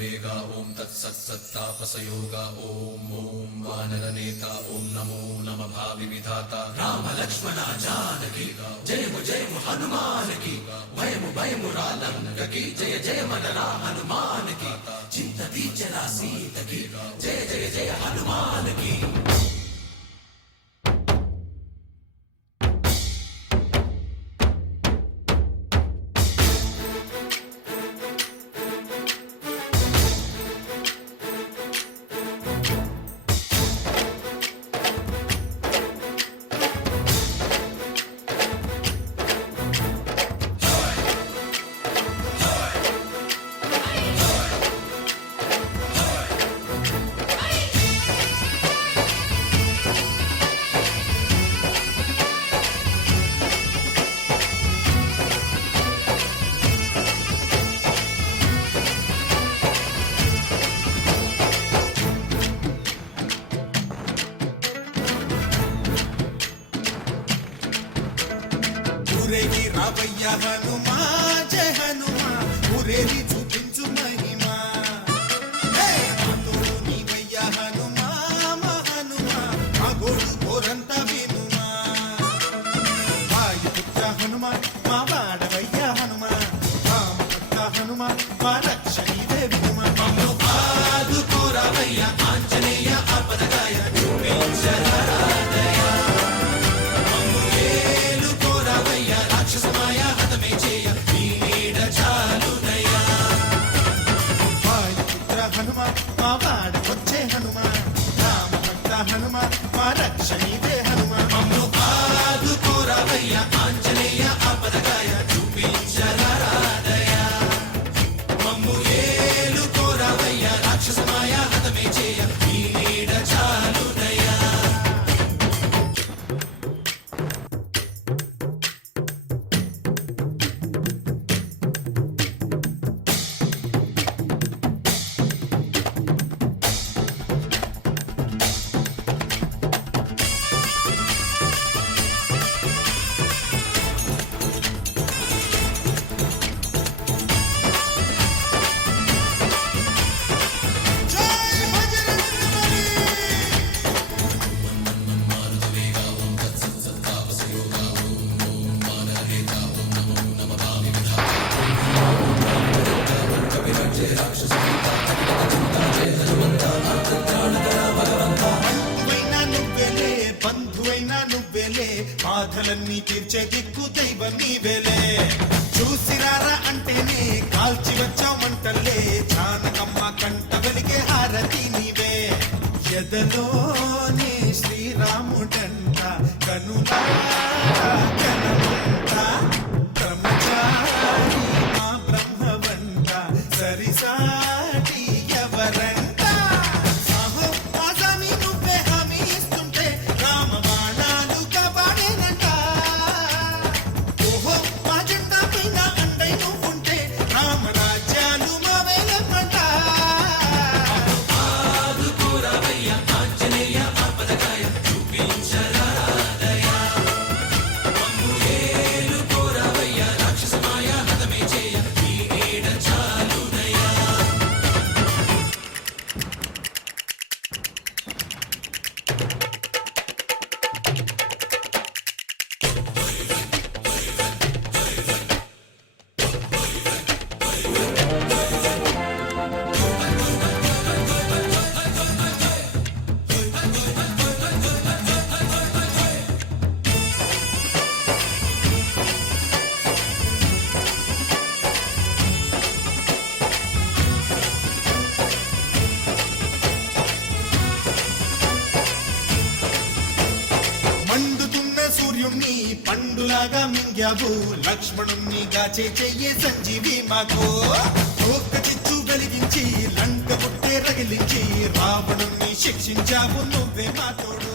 मारुतवेगा ओम तत्सत्सत्तापसयोगा ओम ओम वानरनेता ओम नमो नमः भाविविधाता राम लक्ष्मण जानकी जय हनुमान की भयमु रालंक की जय जय मनरा हनुमान की चिंतती चला सीत की जय जय हनुमान की। ఊరేగి రావయ్య హనుమా జయ హనుమా ఊరేగి చూపించు మహిమా తోడు నీవయ్య హనుమా మా హనుమా మా గోడు కోరంత వినుమా వాయుపుత్ర హనుమా మా వాడవయ్య హనుమా రామభక్త హనుమా మా రక్షణీవే వినుమా మమ్ము ఆదుకోరావయ్య ఆంజనేయ ఆపదగాయ చూపించరాదయ మమ్ము ఏలుకోరావయ్య రాక్షసమాయ హతమే చేయ నీ నీడ చాలునయ వాయుపుత్ర హనుమా మా వాడకొచ్చే హనుమా రామభక్త హనుమా మా రక్షణీవే హనుమా మమ్ము ఆదుకోరావయ్య ఆంజనేయ ఆపదగాయ చూపించరాదయ మమ్ము ఏలుకోరావయ్య రాక్షసమాయ హతమే చేయ నీ నీడ చాలునయ। బాధలన్నీ తీర్చే దిక్కు దైవ నీవేలే చూసిరారా అంటేనే కాల్చి వచ్చామంటలే జానకమ్మ కంట వెలిగే హారతి నీవే ఎదలోనే శ్రీరాముడంట కనులా కనమంట బ్రహ్మచారి మా బ్రహ్మవంట సరిసాటి ఎవరంట సూర్యుణ్ణి పండులాగా మింగావు లక్ష్మణుణ్ణి గాచే చెయ్యే సంజీవి మాకు ఒక్క చిచ్చు వెలిగించి లంక పుట్టే రగిలించి రావణుణ్ణి శిక్షించావు నువ్వే మా తోడు।